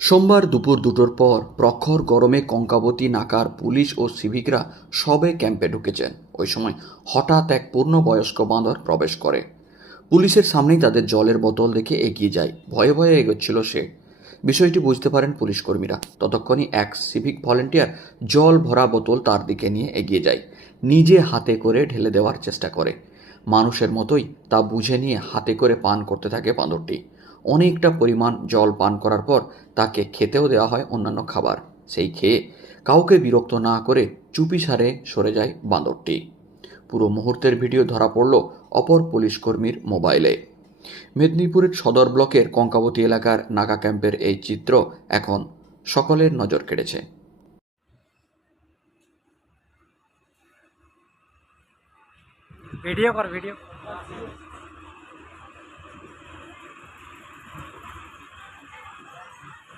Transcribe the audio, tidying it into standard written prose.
সোমবার দুপুর 2টোর পর প্রখর গরমে কঙ্কাবতী নাকার পুলিশ ও সিভিকরা সবে ক্যাম্পে ঢুকেছেন। ওই সময় হঠাৎ এক পূর্ণবয়স্ক বাঁদর প্রবেশ করে। পুলিশের সামনেই তাদের জলের বোতল দেখে এগিয়ে যায়। ভয়ে ভয়ে এগোচ্ছিল সে। বিষয়টি বুঝতে পারেন পুলিশ কর্মীরা। ততক্ষণই এক সিভিক ভলেন্টিয়ার জল ভরা বোতল তার দিকে নিয়ে এগিয়ে যায়। নিজে হাতে করে ঢেলে দেওয়ার চেষ্টা করে। মানুষের মতোই তা বুঝে নিয়ে হাতে করে পান করতে থাকে বাঁদরটি। অনেকটা পরিমাণ জল পান করার পর তাকে খেতেও দেওয়া হয় অন্যান্য খাবার। সেই খেয়ে কাউকে বিরক্ত না করে চুপিসারে সরে যায় বাঁদরটি। পুরো মুহূর্তের ভিডিও ধরা পড়ল অপর পুলিশ কর্মীর মোবাইলে। মেদিনীপুরের সদর ব্লকের কঙ্কাবতী এলাকার নাগা ক্যাম্পের এই চিত্র এখন সকলের নজর কেড়েছে। ভিডিও কর ভিডিও।